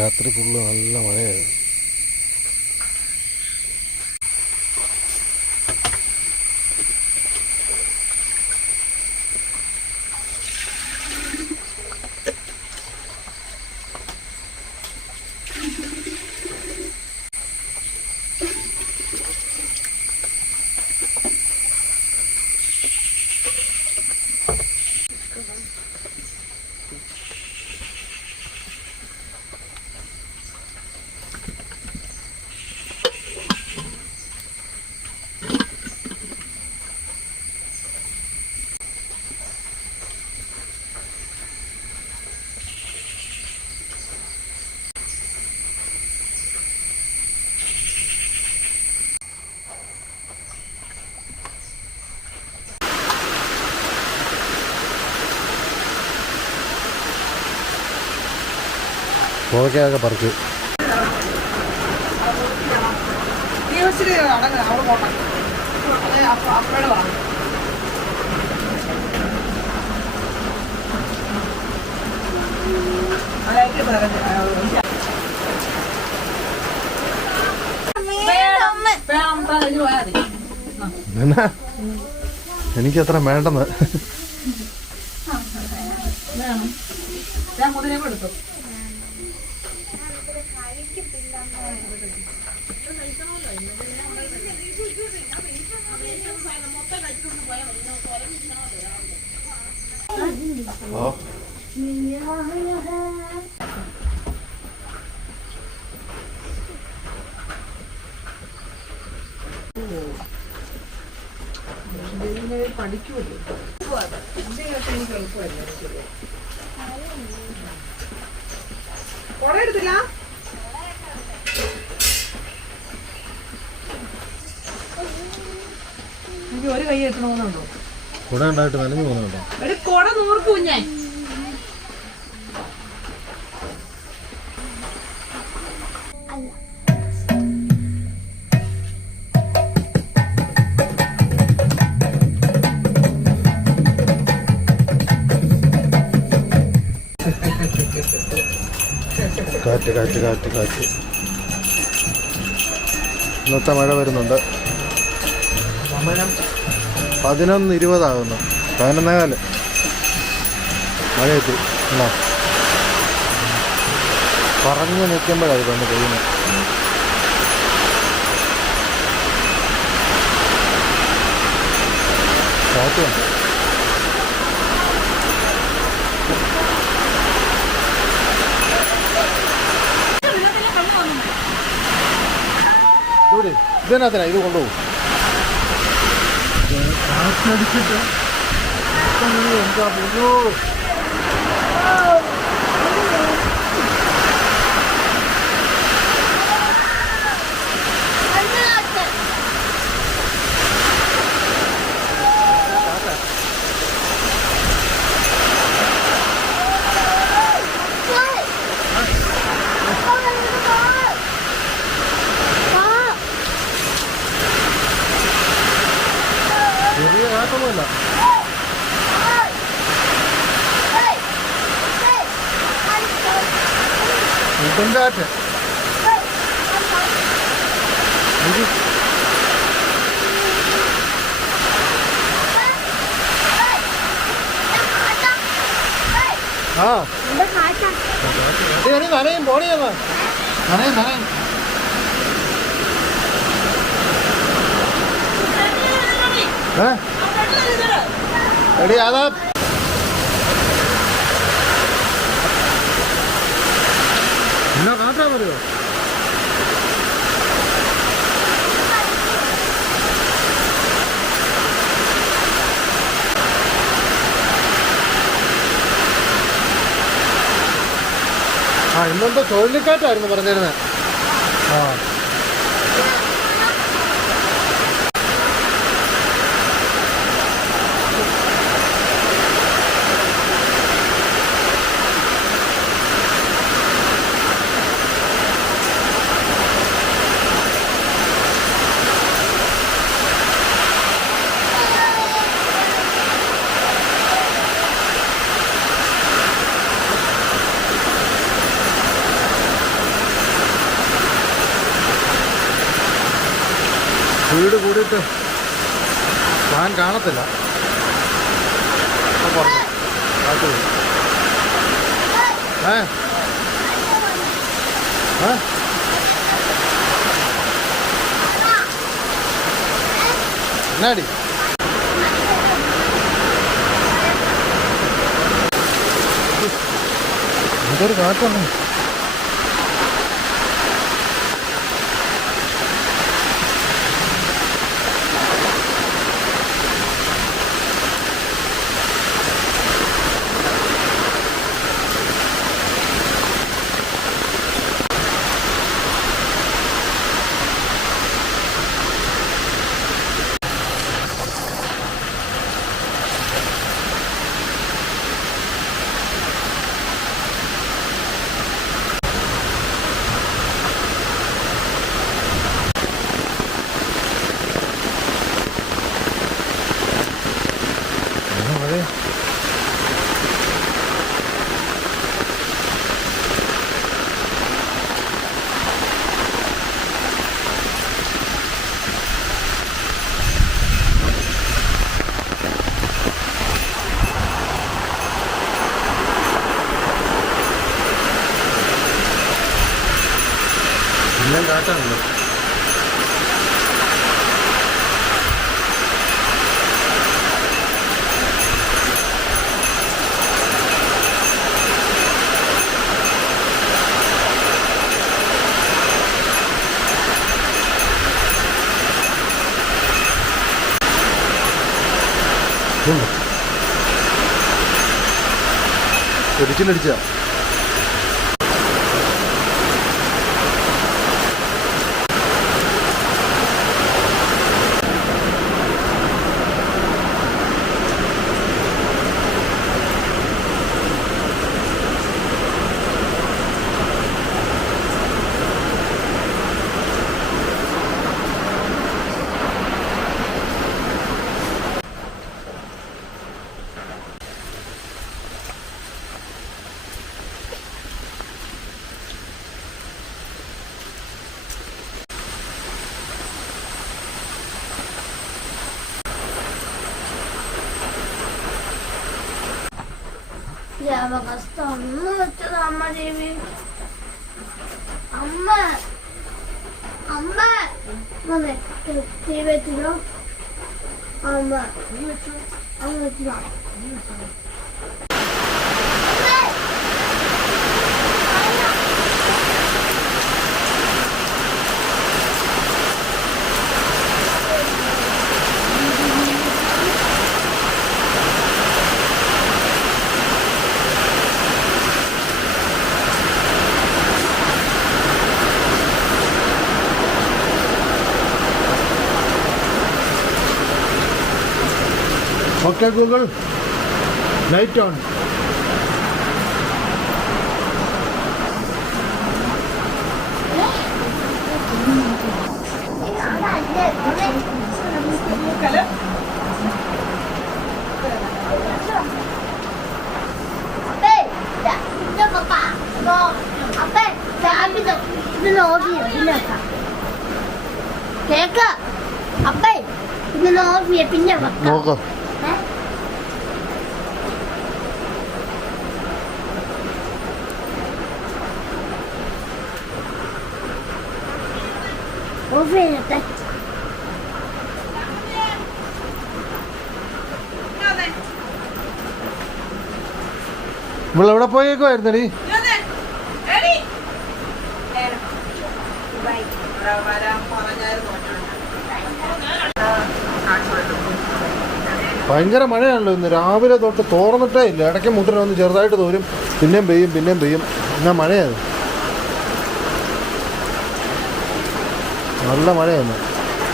രാത്രി ഫുള്ള് നല്ല മഴയായിരുന്നു. കോവയ്ക്കൊക്കെ പറിച്ചു. എന്നാ എനിക്കത്ര വേണ്ടെന്ന്. പഠിക്കുമല്ലോ എനിക്ക് എളുപ്പമല്ല. കുട എടുത്തില്ല. എനിക്ക് ഒരു കൈ എത്തണമെന്നുണ്ടോ? കുട ഉണ്ടായിട്ട് നനഞ്ഞു പോകുന്നുണ്ടോ? ഒരു കുട നൂർക്ക് കുഞ്ഞേ. കാറ്റ് കാറ്റ് കാറ്റ് കാറ്റ്. ഇന്നത്തെ മഴ വരുന്നുണ്ട്. സമയം 11:20 11:15 മഴ എത്തി. പറഞ്ഞു നിൽക്കുമ്പോഴാണ് കൊണ്ട് പെയ്യുന്നത്. കാറ്റുണ്ട്. ഇതിനകത്തിനാ ഇത് കൊണ്ടുപോകും. കാറ്റടിച്ചിട്ട് എന്താ പോലോ. ചെറിയ കാറ്റൊന്നുമില്ല. കാറ്റ് ആ നനയും പോണിയെന്നാ. നനയും നനയും. എടി അതാ എന്നാ കാട്ടാ പറയുമോ? ആ ഇന്നെന്തോ ചുഴലിക്കാറ്റായിരുന്നു പറഞ്ഞിരുന്നത്. ആ വീട് കൂടിയിട്ട് ഫാൻ കാണത്തില്ല. പറഞ്ഞു കാറ്റ് പോയി. എന്നാടി എന്തൊരു കാറ്റാണ്. എല്ലാം കാറ്റാണല്ലോ. ഒരിക്കലടിച്ച കഷ്ടം വെച്ചത് അമ്മ ദേവി. അമ്മ അമ്മ ടി വെച്ചോ. അമ്മ അമ്മ വെച്ചോ. Okay, Google, light on. Cake അപ്പേ ഇത് നോക്കിയ പിന്നെ നോക്ക ഓഫ് ചെയ്യട്ടെ. നമ്മളെവിടെ പോയേക്കുമായിരുന്നടി? ഭയങ്കര മഴയാണല്ലോ ഇന്ന്. രാവിലെ തൊട്ട് തോർന്നിട്ടേ ഇല്ല. ഇടയ്ക്ക് മുട്ടിനൊന്ന് ചെറുതായിട്ട് തോരും, പിന്നെയും പെയ്യും. എന്നാ മഴയാണ്, നല്ല മഴയാണ്.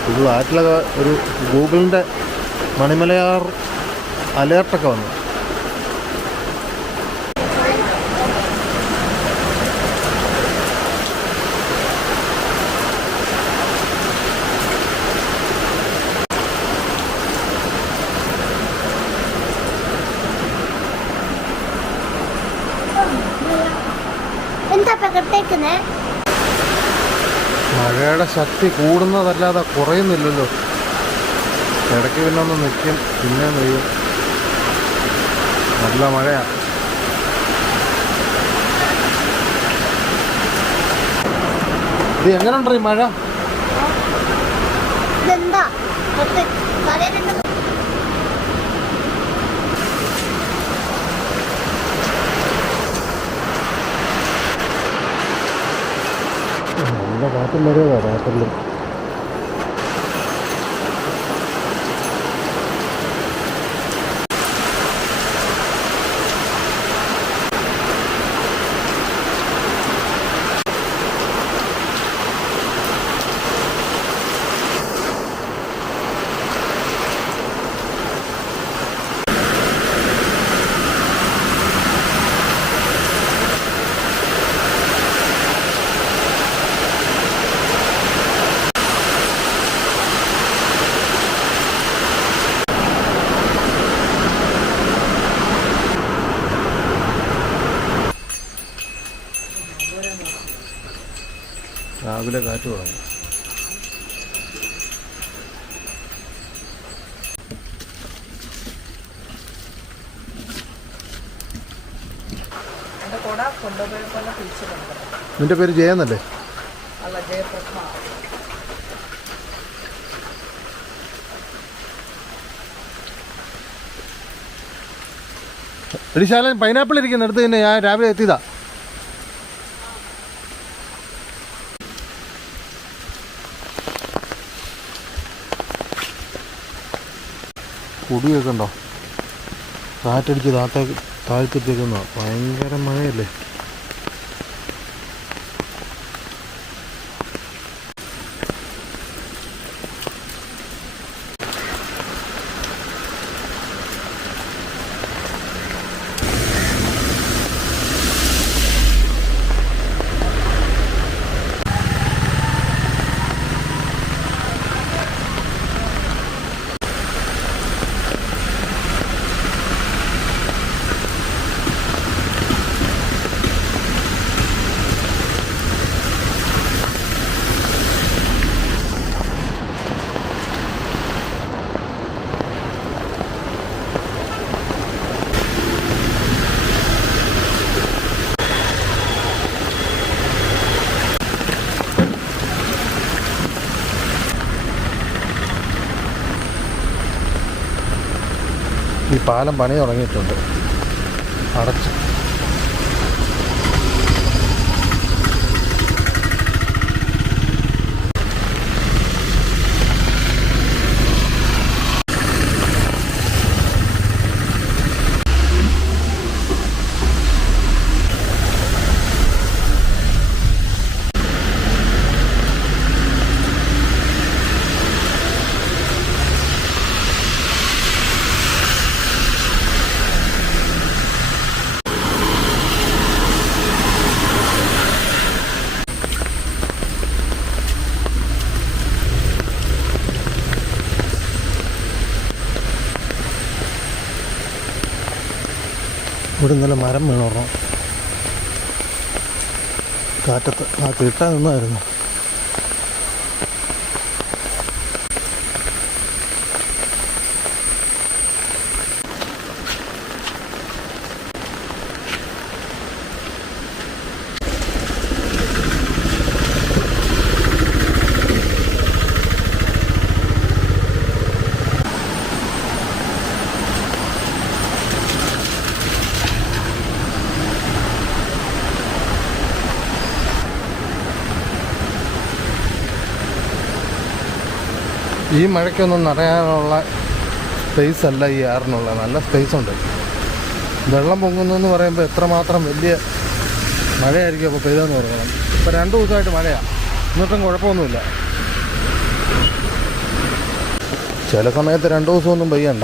ഇത് ആറ്റിലൊക്കെ ഒരു ഗൂഗിളിൻ്റെ മണിമലയാർ അലേർട്ടൊക്കെ വന്നു. എന്താ പകർത്തേക്കുന്നേ? മഴ മഴയുടെ ശക്തി കൂടുന്നതല്ലാതെ കുറയുന്നില്ലല്ലോ. ഇടയ്ക്ക് പിന്നെ ഒന്ന് നിൽക്കും, പിന്നെ പെയ്യും. നല്ല മഴയാണ്. ഇത് എങ്ങനെയുണ്ട് ഈ മഴ? ഇതെന്താ തലയിലുണ്ട്. നല്ല കാറ്റും മഴയതാ രാത്രിയിലും. രാവിലെ കാറ്റ് തുടങ്ങി. എൻ്റെ കുട കൊണ്ടുപോയപ്പോൾ തിരിച്ചു കൊണ്ടുപോകും. നിന്റെ പേര് ജയെന്നല്ലേ? അല്ല, ജയപ്രഭ. എടിശാലൻ പൈനാപ്പിൾ ഇരിക്കുന്ന അടുത്ത് തന്നെ ഞാൻ രാവിലെ എത്തിയതാ. കുടിയൊക്കെ ഉണ്ടോ? കാറ്റടിച്ച് താഴ്ത്തിട്ടേക്കുന്ന ഭയങ്കര മഴയല്ലേ. ഈ പാലം പണി തുടങ്ങിയിട്ടുണ്ട്, അടച്ചു. ഇവിടെ ഇന്നലെ മരം വീണോറണം, കാറ്റത്ത്. ആ കിട്ടാൻ നിന്നായിരുന്നു. ഈ മഴയ്ക്കൊന്നും നിറയാനുള്ള സ്പേസ് അല്ല ഈ ആറിനുള്ള. നല്ല സ്പേസ് ഉണ്ട്. വെള്ളം പൊങ്ങുന്നു പറയുമ്പോൾ എത്രമാത്രം വലിയ മഴയായിരിക്കും അപ്പോൾ പെയ്തെന്ന് പറയണം. ഇപ്പോൾ 2 ദിവസമായിട്ട് മഴയാണ്, എന്നിട്ടും കുഴപ്പമൊന്നുമില്ല. ചില സമയത്ത് 2 ദിവസമൊന്നും പെയ്യണ്ട,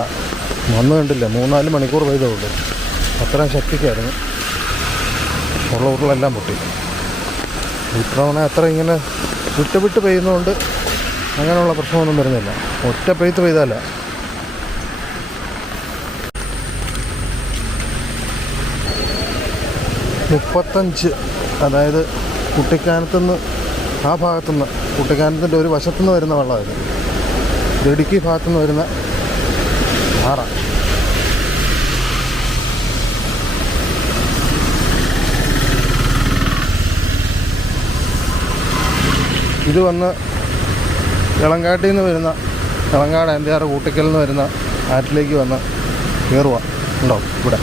വന്നു കണ്ടില്ല, 3-4 മണിക്കൂർ പെയ്തേ. അത്രയും ശക്തിക്കായിരുന്നു. ഉള്ള ഉരുളെല്ലാം പൊട്ടി. ഇത്തവണ അത്ര ഇങ്ങനെ വിട്ട് പെയ്യുന്നതുകൊണ്ട് അങ്ങനെയുള്ള പ്രശ്നമൊന്നും വരുന്നില്ല. ഒറ്റ പെയ്ത്ത് പെയ്താല. അതായത് കുട്ടിക്കാനത്തുനിന്ന് ആ ഭാഗത്തുനിന്ന് കുട്ടിക്കാനത്തിൻ്റെ ഒരു വശത്തുനിന്ന് വരുന്ന വെള്ളമായിരുന്നു. ഇത് ഇടുക്കി ഭാഗത്തുനിന്ന് വരുന്ന ആറാണ്. ഇത് വന്ന് ഇളങ്കാട്ടിൽ നിന്ന് വരുന്ന, ഇളങ്കാട് എന്തയാറ് കൂട്ടിക്കലിൽ നിന്ന് വരുന്ന ആറ്റിലേക്ക് വന്ന് കയറുക ഉണ്ടോ ഇവിടെ.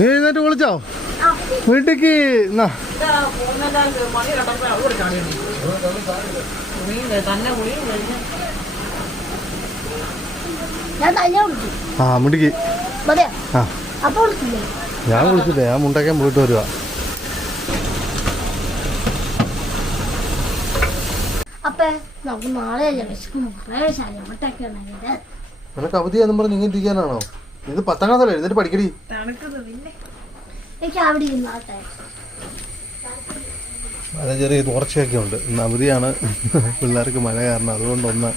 നീ എഴുന്നേറ്റ് വിളിച്ചോ വീട്ടിക്ക്? എന്നാ ആ മിടിക്ക്. ആ ഞാൻ വിളിച്ചില്ലേ, ഞാൻ മുണ്ടക്കാൻ പോയിട്ട് വരുക. നിനക്ക് അവധിയാന്നും പറഞ്ഞ് ഇങ്ങനെ ഇരിക്കാനാണോ? ഇത് 10ാം ക്ലാസ്സല്ലേ, എഴുന്നേറ്റ് പഠിക്കടി. അത് ചെറിയ തോർച്ചയൊക്കെ ഉണ്ട്. ഇന്ന് അവധിയാണ് പിള്ളേർക്ക്, മഴ കാരണം. അതുകൊണ്ടൊന്ന്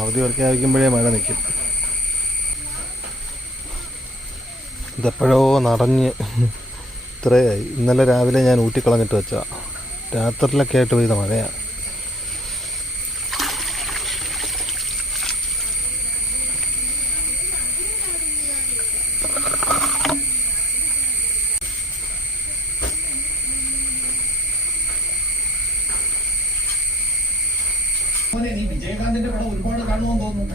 അവധി പ്രഖ്യാപിക്കുമ്പോഴേ മഴ നിൽക്കും. ഇതെപ്പോഴോ നിറഞ്ഞ് ഇത്രയായി. ഇന്നലെ രാവിലെ ഞാൻ ഊറ്റിക്കളഞ്ഞിട്ട് വെച്ചാ, രാത്രിയിലൊക്കെ ആയിട്ട് പെയ്ത മഴയാണ്. വിജയകാന്തിന്റെ പടം ഒരുപാട് കാണുമെന്ന് തോന്നുന്നു.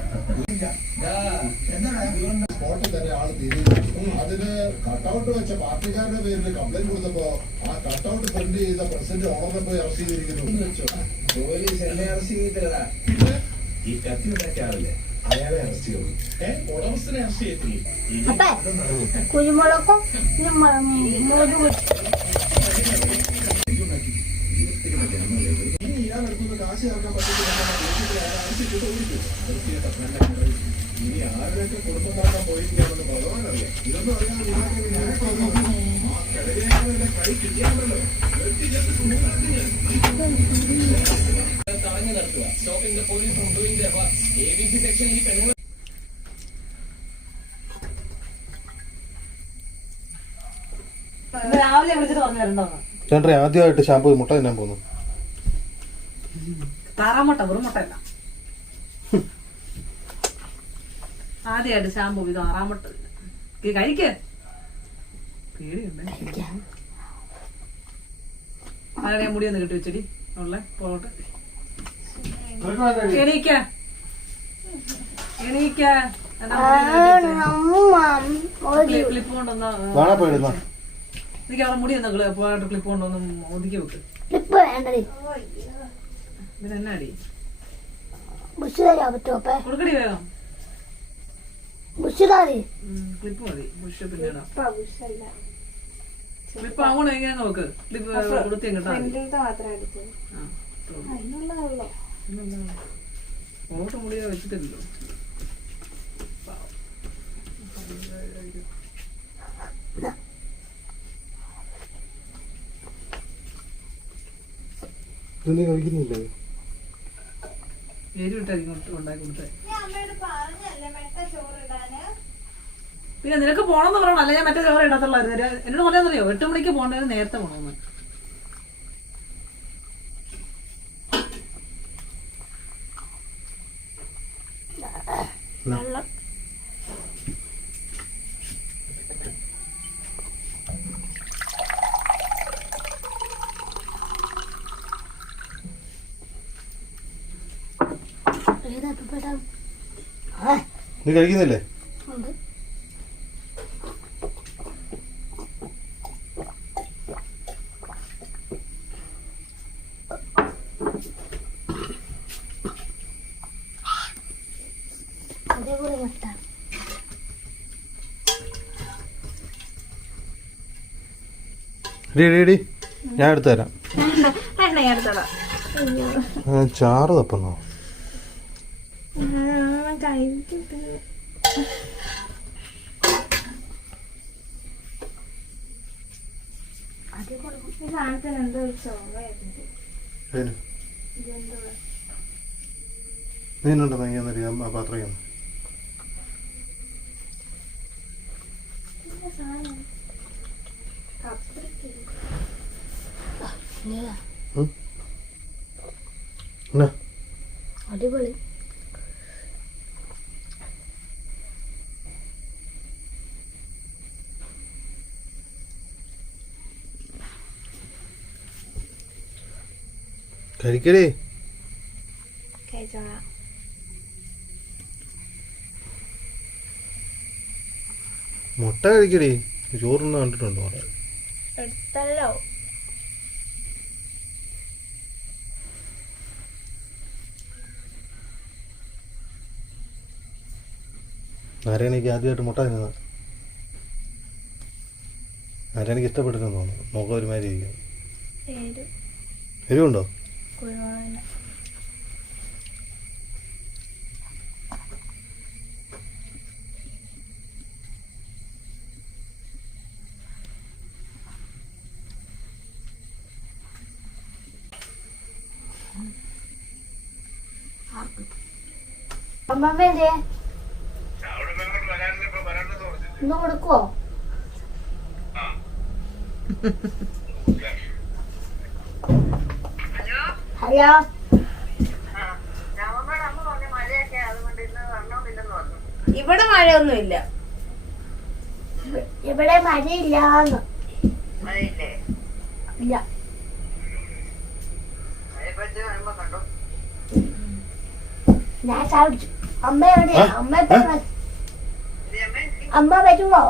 സ്പോട്ടിൽ തന്നെ ആള് തിരിഞ്ഞു. അതിന് കട്ടൗട്ട് വെച്ച പാർട്ടിക്കാരുടെ പേരിൽ കംപ്ലൈന്റ് കൊടുത്തപ്പോ ആ കട്ടൗട്ട് പ്രിന്റ് ചെയ്ത പ്രസിഡന്റ് ഓണറിനെ പോയി അറസ്റ്റ് ചെയ്തിരിക്കുന്നു. പോലീസ് എന്നെ അറസ്റ്റ് ചെയ്തില്ലടാ. ഈ കത്തി ഉണ്ടാക്കിയാറില്ലേ, അയാളെ അറസ്റ്റ് ചെയ്തു. ഉടമസ്ഥനെ അറസ്റ്റ് ചെയ്തില്ലേ? കുരുമുളകും മുളകും ഇനി ഇയാളെടുത്തുനിന്ന് കാശ് ചേർക്കാൻ പറ്റില്ല. ഇനി ആരുടെയൊക്കെ കുടുംബം നോക്കാൻ പോയിരിക്കുകയാണെന്ന് ഭഗവാനറിയാം. ഇതൊന്നും അറിയാതെ കൈ കിട്ടിയാണല്ലോ. തടഞ്ഞു നിർത്തുക. Stopping the police from doing the work. ABC section ഈ പെണ്ണുങ്ങൾ രാവിലെ വിളിച്ചിട്ട് പറഞ്ഞു തരണ്ടോന്ന്. ചേട്ടൻ ആദ്യമായിട്ട് ഷാമ്പൂ മുട്ട തിന്നാൻ പോകുന്നു. താറാമുട്ട, വെറും മുട്ടയല്ല. ആദ്യമായിട്ട് ഷാമ്പൂ ഇത് താറാമുട്ട കഴിക്ക്. പേടിയുണ്ട്. ആരുടെ മുടി ഒന്ന് കെട്ടി വെച്ചടി ഉള്ള പോട്ടെ. എണീക്ക എണീക്ക. ക്ലിപ്പ് കൊണ്ടൊന്ന് എനിക്ക് അവരുടെ മുടി ഒന്ന് ക്ലിപ്പ് കൊണ്ടൊന്നും ഒതുക്കി വെക്ക്. ഇതിനെന്നാടി കൊടുക്കടി വേഗം. ക്ലിപ്പ് മതി. ബുഷ് പിന്നെ ക്ലിപ്പ് അങ്ങോട്ട് എങ്ങനെ നോക്ക്. ക്ലിപ്പ് കൊടുത്തേ ഓട്ട് മുടിയെ വെച്ചിട്ടില്ലല്ലോ. കഴിക്കുന്നില്ലേ? എരിവിട്ടായിരിക്കും ഉണ്ടാക്കി കൊടുത്തേ. പിന്നെ നിനക്ക് പോണെന്ന് പറയണം, അല്ലെ ഞാൻ മറ്റേ ചോറ് ഇടത്തുള്ളായിരുന്നു. എന്നോട് പറയാന്നറിയോ, 8 മണിക്ക് പോകേണ്ടത് നേരത്തെ പോകണമെന്ന്. നീ കഴിക്കുന്നില്ലേ? ഉണ്ട്. അതേപോലെ മുട്ട. ഡി ഞാൻ എടുത്തു തരാം. ഞാൻ എടുത്തോളാം. ചാറ് തപ്പുന്നോ? നീനുണ്ടോ തങ്ങിയെന്നറിയാം ആ പാത്രം. അടിപൊളി. കഴിക്കടേ. മുട്ട കഴിക്കടേ. ചോറൊന്നും കണ്ടിട്ടുണ്ടോ? എടുത്തല്ലോ. നാരായണിക്ക് ആദ്യമായിട്ട് മുട്ട തിന്നതാ. നാരായണിക്ക് ഇഷ്ടപ്പെട്ടില്ലെന്ന് തോന്നുന്നു. മുഖം ഒരുമാതിരി ഇരിക്കും. എരിവുണ്ടോ? അമ്മമ്മ എന്തേ ഒന്ന് കൊടുക്കുവോ? ഹലോ. ഇവിടെ മഴയൊന്നുമില്ല. ഇവിടെ മഴയില്ലാന്ന്. ഇല്ല. ഞാൻ ചാടിച്ചു. അമ്മ എവിടെയാ? അമ്മ വരുമോ? അമ്മ വരുമോ?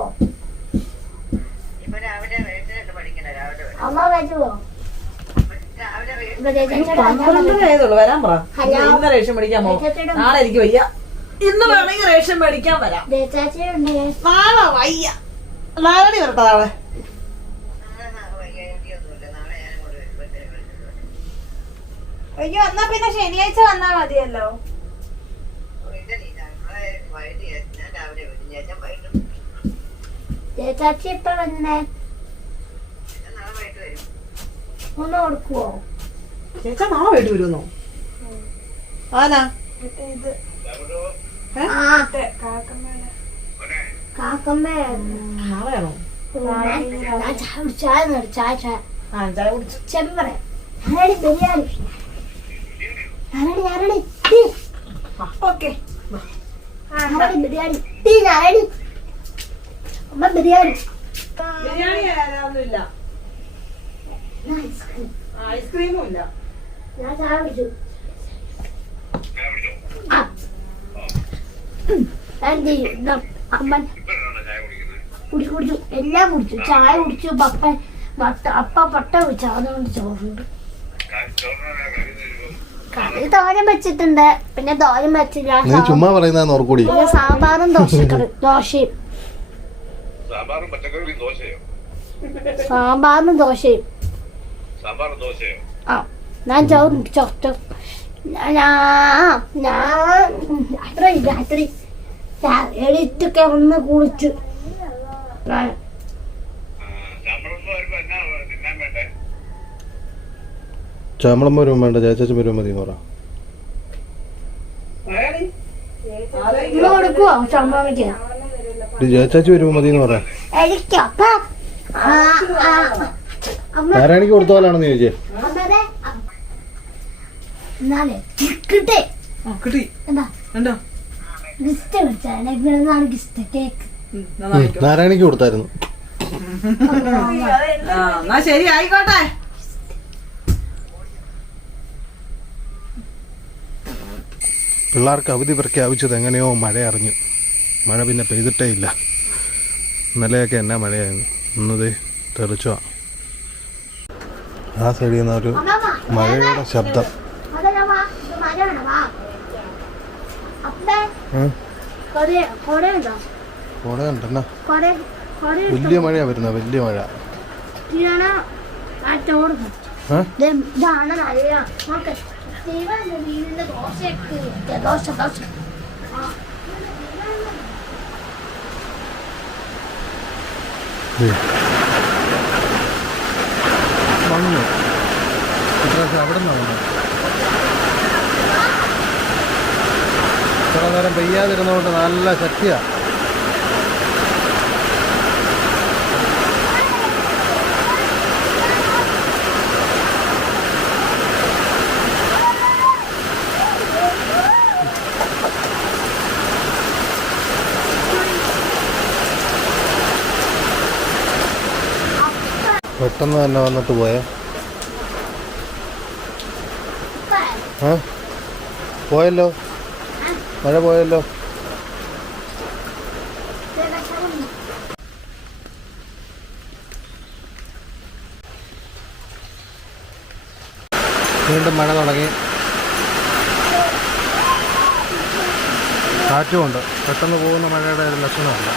വരാൻ പറ. ഇന്ന് റേഷൻ മേടിക്കാൻ പോകും. നാളെ എനിക്ക് വയ്യ. ഇന്ന് വേണമെങ്കിൽ റേഷൻ മേടിക്കാൻ വരാം. നാളെ വയ്യ. നാളെ വരട്ടെ. നാളെ അയ്യോ, എന്നാ പിന്നെ ശനിയാഴ്ച വന്നാ മതിയല്ലോ. ചേച്ചാച്ചി ഇപ്പൊ വന്നേ ഒന്ന് കൊടുക്കുവോ? ചേച്ചാ നാളെ വീട്ടിൽ വരുന്നോ? ആനാ കാക്കമ്മ നാളെയാണോ? ചായ ചായ ചായ ചായ കുടിച്ചു. ചെമ്പ് പറയാം. ബിരിയാണി ഞാനടി ഓക്കെ. ബിരിയാണി ഞാനടി അമ്മ ബിരിയാണി. ബിരിയാണി ഒന്നുമില്ല. ഐസ്ക്രീമും ഇല്ല. ഞാൻ ചായ കുടിച്ചു. അമ്മ കുടിച്ചു എല്ലാം കുടിച്ചു. ചായ കുടിച്ചു. അപ്പ പട്ട കുടിച്ചു. അതുകൊണ്ട് ചോറുണ്ട്. കറി തോരൻ വെച്ചിട്ടുണ്ട്. പിന്നെ തോരൻ വെച്ചില്ല. ചുമ്മാ പറയുന്ന ഓർക്കൂടി. പിന്നെ സാമ്പാറും ദോശയും. സാമ്പാറും ദോശയും. ആ ഞാൻ ചോറ് രാത്രി എഴുത്തൊക്കെ ഒന്ന് കുളിച്ചു. ചാമ്പളം വരും വേണ്ട. ചേച്ചാച്ചൻ വരും മതി എന്ന് പറ. കൊടുക്കുവോ ചമ്മക്ക്? ചേച്ചാച്ചി വരുമ്പോ മതി എന്ന് പറ. എനിക്കപ്പ നാരായണിക്ക് കൊടുത്ത പോലാണെന്ന് ചോദിച്ചേ. എന്നാലേ കിട്ടേ കിട്ടി. എന്താ ഉണ്ടോ? ഗിഫ്റ്റ് വിളിച്ചാണ് ഗിഫ്റ്റ് കേക്ക്. നാരായണിക്ക് കൊടുത്തായിരുന്നു. എന്നാ ശരി ആയിക്കോട്ടെ. പിള്ളേർക്ക് അവധി പ്രഖ്യാപിച്ചത് എങ്ങനെയോ മഴ അറിഞ്ഞു. മഴ പിന്നെ പെയ്തിട്ടേ ഇല്ല. ഇന്നലെയൊക്കെ എന്നാ മഴയായിരുന്നു, ഇന്നത് തെറിച്ചോ. ആ സൈഡിൽ നിന്ന് ഒരു മഴയുടെ ശബ്ദം. കോടയുണ്ടെന്നാ വലിയ മഴയാ വരുന്നത്, വലിയ മഴ. വന്നു ഇപ്രാവശ്യം അവിടെ നിന്നാണ് വന്നത്. ഇത്ര നേരം പെയ്യാതിരുന്നതുകൊണ്ട് നല്ല ശക്തിയാ. പെട്ടെന്ന് തന്നെ വന്നിട്ട് പോയേ. ആ പോയല്ലോ, മഴ പോയല്ലോ. വീണ്ടും മഴ തുടങ്ങി, കാറ്റുമുണ്ട്. പെട്ടെന്ന് പോകുന്ന മഴയുടെ ഒരു ലക്ഷണമല്ല.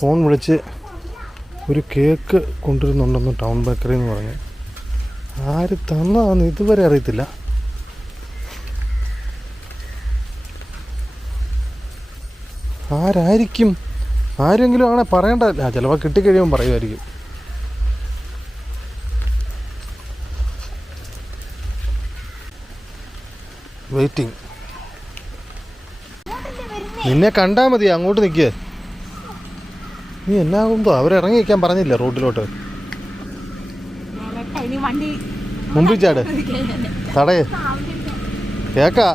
ഫോൺ വിളിച്ച് ഒരു കേക്ക് കൊണ്ടുവരുന്നുണ്ടെന്ന് ടൗൺ ബേക്കറി എന്ന് പറഞ്ഞു. ആര് തന്നതാന്ന് ഇതുവരെ അറിയത്തില്ല. ആരായിരിക്കും? ആരെങ്കിലും ആണെ പറയണ്ടല്ല, ചിലപ്പോൾ കിട്ടിക്കഴിയുമ്പോൾ പറയുമായിരിക്കും. വെയിറ്റിംഗ്. നിന്നെ കണ്ടാൽ മതി, അങ്ങോട്ട് നിൽക്കുക. നീ എന്നാകുമ്പോ അവരിറങ്ങി നിൽക്കാൻ പറഞ്ഞില്ല റോഡിലോട്ട്. മുമ്പിൽ ചാട്, തടയേ. കേക്കാ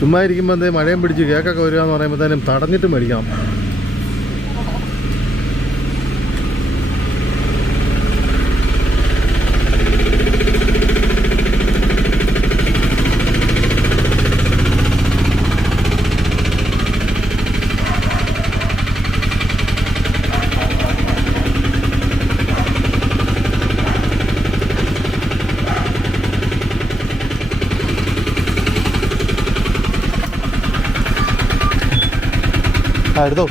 ചുമ്മാ ഇരിക്കുമ്പോൾ എന്തേ മഴയും പിടിച്ച് കേക്കൊക്കെ വരിക എന്ന് പറയുമ്പോഴത്തേനും തടഞ്ഞിട്ട് മേടിക്കണം. എടുത്തോ.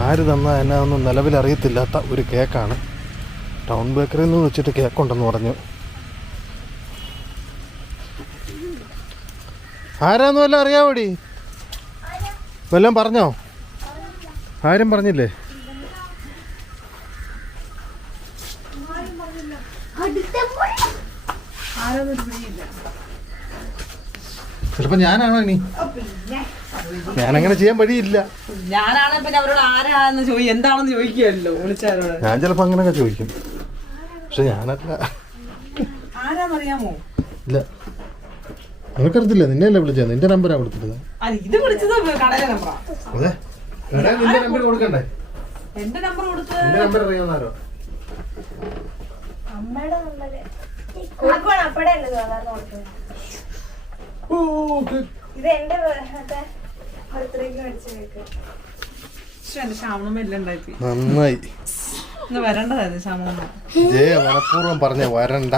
ആര് തന്നാൽ എന്നാന്നും നിലവിൽ അറിയത്തില്ലാത്ത ഒരു കേക്കാണ്. ടൗൺ ബേക്കറിയിൽ നിന്ന് വെച്ചിട്ട് കേക്കുണ്ടെന്ന് പറഞ്ഞു. ആരാന്ന് വല്ലതും അറിയാവോടി? വല്ലതും പറഞ്ഞോ? ആരും പറഞ്ഞില്ലേ? ചിലപ്പോ ഞാനാണോ ഇനി? ഞാനങ്ങനെ ചെയ്യാൻ വഴിയില്ല. ഞാനാണെ പിന്നെ അവരോട് ആരാണെന്ന് എന്താണെന്ന് ചോദിക്കുമല്ലോ വിളിച്ചാരോട്. ഞാൻ ചിലപ്പോ അങ്ങനെയൊക്കെ ചോദിക്കും, പക്ഷെ ഞാനല്ല. ആരാന്നറിയാമോ? ഇല്ല, നിനക്കറിയത്തില്ല. നിന്നെയല്ലേ വിളിച്ചത്, നിന്റെ നമ്പറാ കൊടുത്തിട്ടത്. ഇത് വിളിച്ചത് കടയിലെ നമ്പറാ. അതെ, നിന്റെ നമ്പർ കൊടുക്കണ്ടേ? എന്റെ നമ്പർ കൊടുത്ത് നിന്റെ നമ്പർ അറിയാവുന്നാരോ? അമ്മയുടെ നമ്പര് അപ്പടെ അല്ലേ സാധാരണ കൊടുക്കുന്നത്. ഇത് എന്റെ ബർത്ത്ഡേക്ക് മേടിച്ച കേക്ക്. എന്റെ ശ്യാമളമ്മ എല്ലാം ഉണ്ടായി. നന്നായി. ഇന്ന് വരേണ്ടതായിരുന്നു ശ്യാമളമ്മ. ജയ മനഃപൂർവ്വം പറഞ്ഞ വരണ്ട,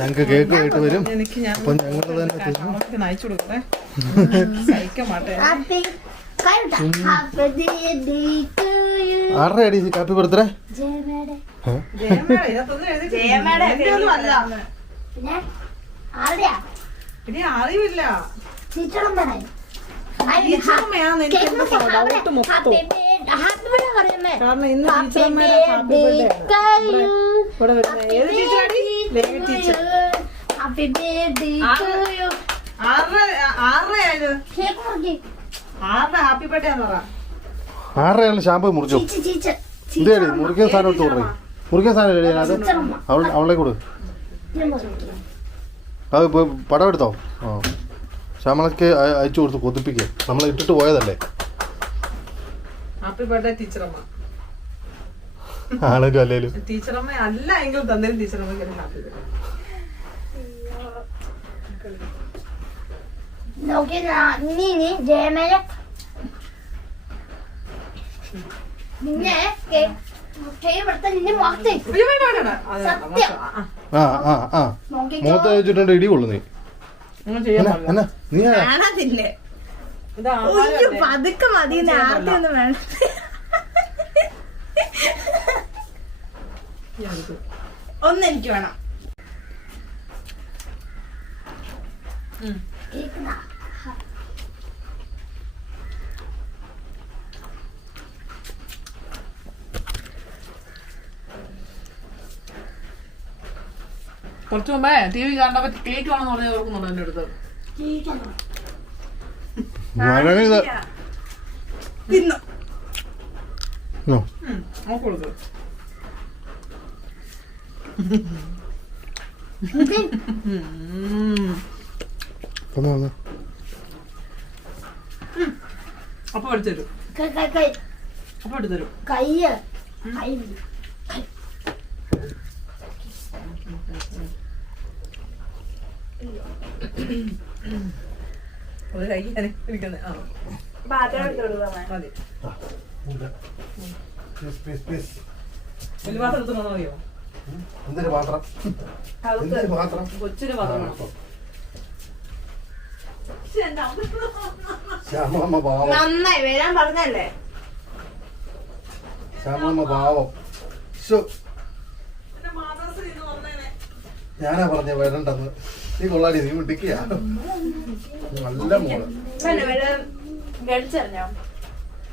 ഞങ്ങക്ക് കേക്ക് ആയിട്ട് വരും. എനിക്ക് ഞാൻ അപ്പൊ ഞങ്ങൾ തന്നെ ശ്യാമളമ്മക്ക് നയിച്ചു കൊടുക്കട്ടെ. സഹിക്കാൻ മാട്ടെ. ആരുടെ അടി ഹാപ്പി ബർത്ത്ഡേ? ജയമേടെ. ജയമേടെ ഇതിനകത്തൊന്നും എഴുതി ജയമേടെ എന്റെയൊന്നും അല്ല. പിന്നെ ആരുടെയാ? ഇനി അറിവില്ല. ടീച്ചറമ്മേടെ. ടീച്ചറമ്മയാന്ന് എനിക്ക് എന്തോ ഡൗട്ട് മൊത്തം. കാരണം ഇന്ന് ടീച്ചറമ്മയുടെ ഹാപ്പി ബർത്ത്ഡേ ആണ് ഇവിടെ വരുന്നത്. ഏത് ടീച്ചറാടി? ലേഖ ടീച്ചർ. ആരുടെ ഹാപ്പി ബർത്ത്ഡേ ആന്ന് പറ. ആരുടെയാണ് ഷാമ്പു മുറിച്ചോ? ഇതേടി മുറിക്കാൻ സാധനം എടുത്ത് കൊടുക്കേ. മുറിക്കാൻ സാധനം എഴുതി അത് അവളെ കൊടു. അത് പടം എടുത്തോ? ആ ശ്യാമളക്ക് അയച്ചു കൊടുത്ത് കൊതിപ്പിക്കുക. നമ്മളെ ഇട്ടിട്ട് പോയതല്ലേ. ഹാപ്പി ബർത്ത്ഡേ ടീച്ചറമ്മ. ആണേലും അല്ലേലും ടീച്ചറമ്മ അല്ല എങ്കിലും തന്നേലും ടീച്ചറമ്മക്ക് ഹാപ്പി ബർത്ത്ഡേ. ജയമേലെ നിന്നെ നിന്നെ മുഖത്ത് സത്യം മുഖത്ത് വെച്ചിട്ടുണ്ട് ഇടി കൊള്ളു. നീ എന്നാ നീ കാണാതില്ലേ? പതുക്കെ മതി. ആർക്കൊന്നും വേണം. ഒന്നെനിക്ക് വേണം. കുറച്ചു മുമ്പേ ടി വി കാണാൻ കേക്ക് വേണമെന്ന് പറഞ്ഞ് ഓർക്കുന്നുണ്ടോ എന്റെ അടുത്ത്? തിന്നു നോക്കൊടുത്തു. അപ്പൊ എടുത്തരും. അപ്പൊ എടുത്തരും. കയ്യ് ഒരു കൈ ഇരിക്കുന്നത്. ആ മതി. വലിയ പാത്രം എടുത്ത് മതിയോ? എന്തൊരു പാത്രം? എന്തൊരു പാത്രം? കൊച്ചിന് പാത്രം വേണം. ശ്യാമളമ്മ പാവം. നന്നായി വരാൻ പറഞ്ഞല്ലേ? ശ്യാമളമ്മ പാവം. ഞാനാ പറഞ്ഞ വരണ്ടെന്ന്. നീ കൊള്ളാടി, നീ മിണ്ടിക്കുക. നല്ല മോള്. ഗഡിച്ചറിഞ്ഞോ?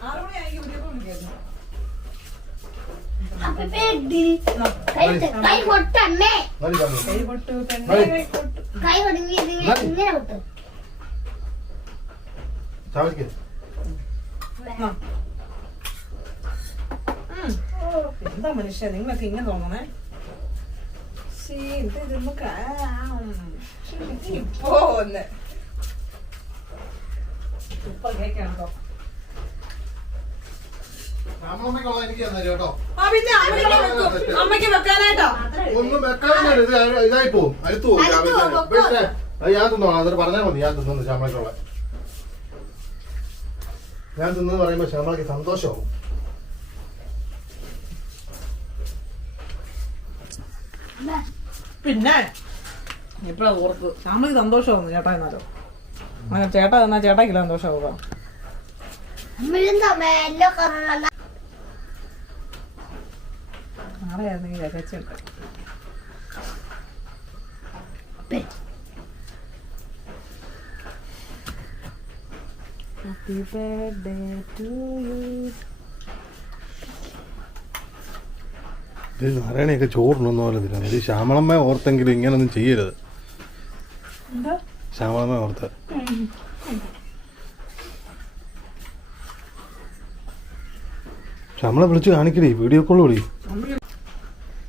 6 മണിയായിരിക്കും വിളിക്കായിരുന്നു. കൈ പൊട്ടമ്മേ. കൈ പൊട്ടു പെണ്ണേ കൈ പൊട്ടു. കൈ ഒടുങ്ങി ഇങ്ങനെ പൊട്ടു. എന്താ മനുഷ്യ നിങ്ങളൊക്കെ ഇങ്ങനെ തോന്നണേ? ഇപ്പോ ഒന്ന് സൂപ്പർ കേക്കാണ് കേട്ടോ. അമ്മയ്ക്ക് വെക്കാനായിട്ടോ? ഒന്നും വെക്കാതെ ഇതായി പോവും. അടുത്ത് പോകും. ഞാൻ തിന്നോളാം. അതൊരു പറഞ്ഞാൽ മതി. ഞാൻ തിന്നു ശ്യാമളക്കുള്ള. ഞാൻ തിന്നു പറയുമ്പോ ശ്യാമളക്ക് സന്തോഷമാവും. പിന്നെ ഇപ്പഴാ ഓർത്ത് ശ്യാമളക്ക് സന്തോഷമാവുന്നു. ചേട്ടാ എന്നാലോ അങ്ങനെ ചേട്ടാ എന്നാ ചേട്ടാക്കില്ല സന്തോഷമാവുക. നാളെയായിരുന്നെങ്കിൽ രകച്ചുണ്ട്. Happy birthday to you. ഇത് നാരായണിയൊക്കെ ചോറിനൊന്നും പോലെ തരാം. ഇത് ശ്യാമളമ്മ ഓർത്തെങ്കിലും ഇങ്ങനൊന്നും ചെയ്യരുത്. ശ്യാമളമ്മ ഓർത്ത് ശ്യാമളെ വിളിച്ച് കാണിക്കണേ. വീഡിയോ കോൾ വിളി.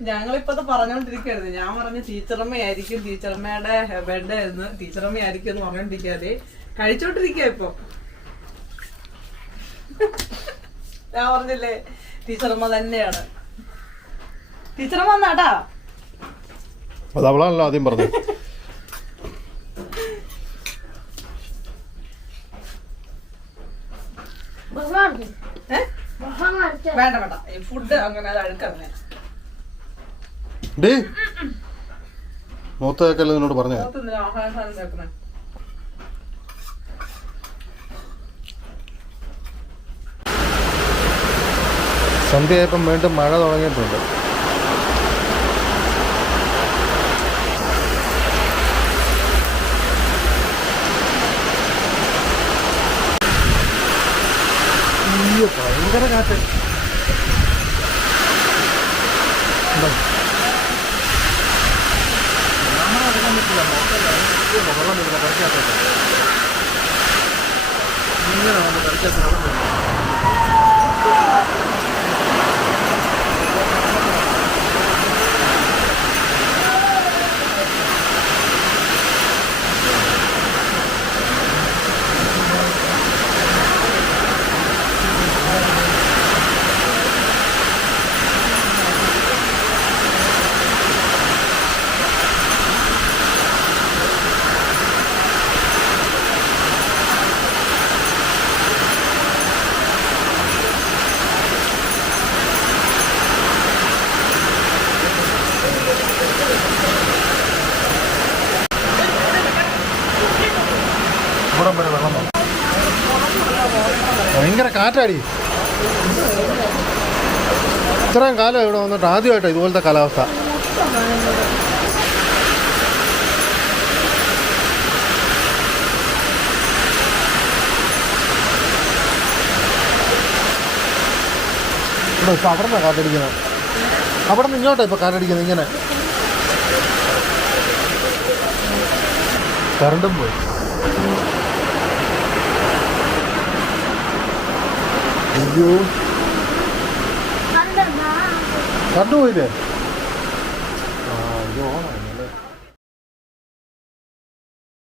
ഞങ്ങളിപ്പോ പറഞ്ഞോണ്ടിരിക്കരുത്. ഞാൻ പറഞ്ഞ ടീച്ചറമ്മയായിരിക്കും, ടീച്ചറമ്മയുടെ ബെഡ് എന്ന് ടീച്ചറമ്മയായിരിക്കും എന്ന് പറഞ്ഞോണ്ടിരിക്കാതെ കഴിച്ചോണ്ടിരിക്കുക ഇപ്പൊ. ഞാൻ പറഞ്ഞില്ലേ ടീച്ചറമ്മ തന്നെയാണ്. ടീച്ചറമ്മ വന്നാട്ടാ. അത് അവളാണല്ലോ ആദ്യം പറഞ്ഞത്. വേണ്ട വേണ്ട ഈ ഫുഡ് അങ്ങനെ അത് അഴുക്കറിഞ്ഞ ഡേ മൂത്തേക്കല്ലേ നിന്നോട് പറഞ്ഞേ. ആഹാരം സാധനം ചേർക്കുന്നേ. സന്ധ്യയായപ്പം വീണ്ടും മഴ തുടങ്ങിയിട്ടുണ്ട്. ഭയങ്കര കാറ്റ്. ഇവിടം വരെ വെള്ളം വന്നു. ഭയങ്കര കാറ്റാടി. ഇത്രയും കാലം ഇവിടെ വന്നിട്ട് ആദ്യമായിട്ടാണ് ഇതുപോലത്തെ കാലാവസ്ഥ. ഇവിടെ ഇപ്പം അവിടെ നിന്നാണ് കാറ്റടിക്കുന്നത്. അവിടെ നിന്ന് ഇങ്ങോട്ടാണ് ഇപ്പോൾ കാറ്റടിക്കുന്നത്. ഇങ്ങനെ കറണ്ടും പോയി. അയ്യോ കറണ്ട് പോയില്ലേ? ആ അയ്യോ